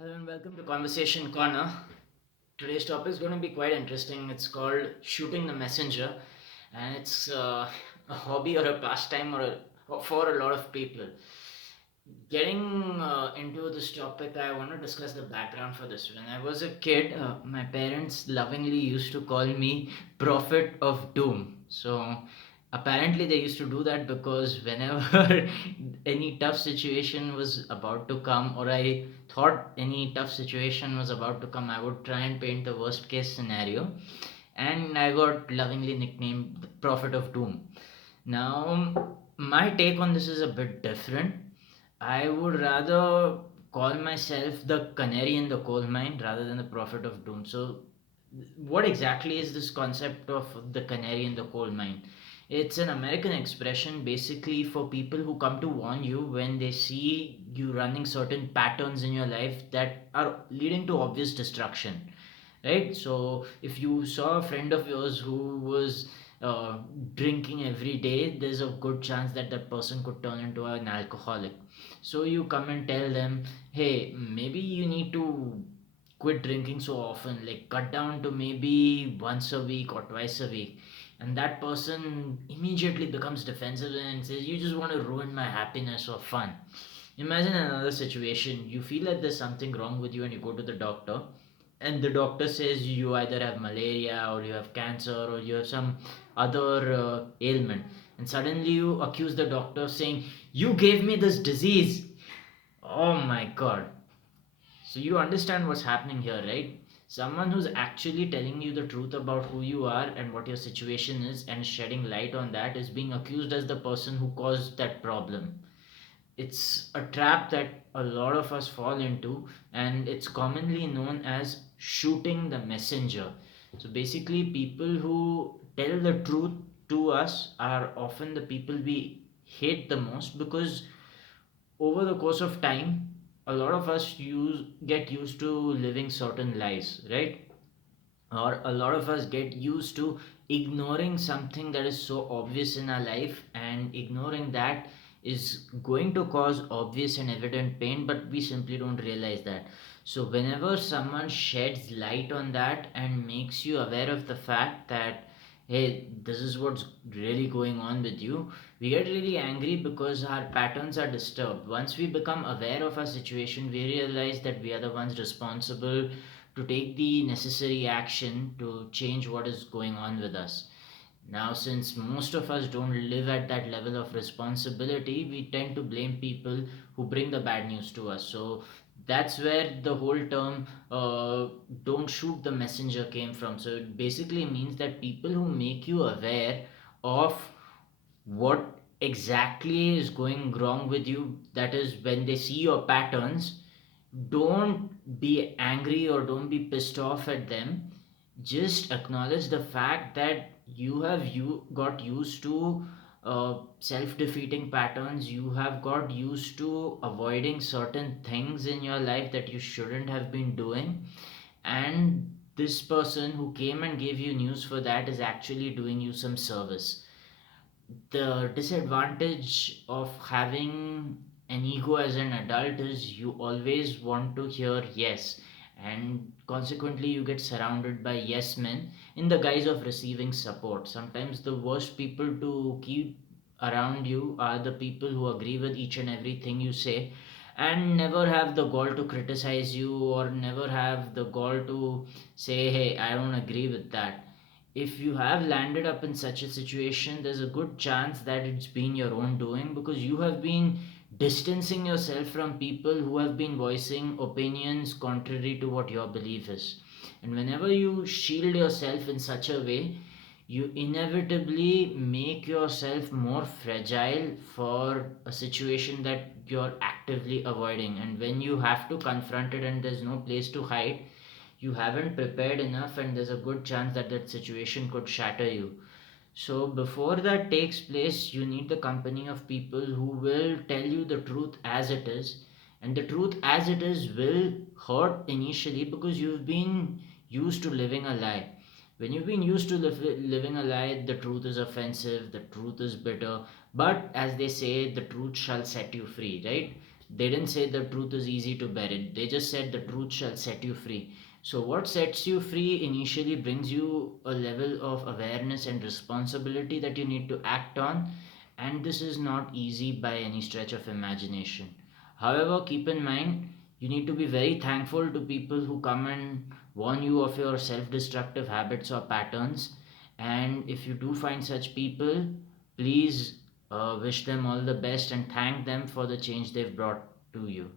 Hello and welcome to Conversation Corner. Today's topic is going to be quite interesting. It's called shooting the messenger, and it's a hobby or a pastime or for a lot of people. Getting into this topic, I want to discuss the background for this. When I was a kid, my parents lovingly used to call me Prophet of Doom. So apparently, they used to do that because whenever any tough situation was about to come, or I thought any tough situation was about to come, I would try and paint the worst case scenario. And I got lovingly nicknamed the Prophet of Doom. Now, my take on this is a bit different. I would rather call myself the canary in the coal mine rather than the prophet of doom. So, what exactly is this concept of the canary in the coal mine? It's an American expression basically for people who come to warn you when they see you running certain patterns in your life that are leading to obvious destruction, right? So if you saw a friend of yours who was uh, drinking every day, there's a good chance that that person could turn into an alcoholic. So you come and tell them, hey, maybe you need to quit drinking so often, like cut down to maybe once a week or twice a week. And that person immediately becomes defensive and says, you just want to ruin my happiness or fun. Imagine another situation. You feel that there's something wrong with you and you go to the doctor, and the doctor says you either have malaria or you have cancer or you have some other ailment, and suddenly you accuse the doctor saying, you gave me this disease. Oh my god. So you understand what's happening here, right? Someone who's actually telling you the truth about who you are and what your situation is and shedding light on that is being accused as the person who caused that problem. It's a trap that a lot of us fall into, and it's commonly known as shooting the messenger. So basically, people who tell the truth to us are often the people we hate the most because over the course of time, a lot of us get used to living certain lies, right? Or a lot of us get used to ignoring something that is so obvious in our life, and ignoring that is going to cause obvious and evident pain, but we simply don't realize that. So whenever someone sheds light on that and makes you aware of the fact that, hey, this is what's really going on with you, we get really angry because our patterns are disturbed. Once we become aware of our situation, we realize that we are the ones responsible to take the necessary action to change what is going on with us. Now, since most of us don't live at that level of responsibility, we tend to blame people who bring the bad news to us. So that's where the whole term don't shoot the messenger came from. So it basically means that people who make you aware of what exactly is going wrong with you, that is, when they see your patterns, don't be angry or don't be pissed off at them. Just acknowledge the fact that you got used to self-defeating patterns. You have got used to avoiding certain things in your life that you shouldn't have been doing, and this person who came and gave you news for that is actually doing you some service. The disadvantage of having an ego as an adult is you always want to hear yes, and consequently you get surrounded by yes men in the guise of receiving support. Sometimes the worst people to keep around you are the people who agree with each and everything you say and never have the gall to criticize you, or never have the gall to say, hey, I don't agree with that. If you have landed up in such a situation, there's a good chance that it's been your own doing, because you have been distancing yourself from people who have been voicing opinions contrary to what your belief is. And whenever you shield yourself in such a way, you inevitably make yourself more fragile for a situation that you're actively avoiding. And when you have to confront it and there's no place to hide, you haven't prepared enough, and there's a good chance that that situation could shatter you. So before that takes place, you need the company of people who will tell you the truth as it is. And the truth as it is will hurt initially because you've been used to living a lie. When you've been used to living a lie, the truth is offensive, the truth is bitter. But as they say, the truth shall set you free, right? They didn't say the truth is easy to bear it. They just said the truth shall set you free. So, what sets you free initially brings you a level of awareness and responsibility that you need to act on, and this is not easy by any stretch of imagination. However, keep in mind you need to be very thankful to people who come and warn you of your self destructive habits or patterns. And if you do find such people, please wish them all the best and thank them for the change they've brought to you.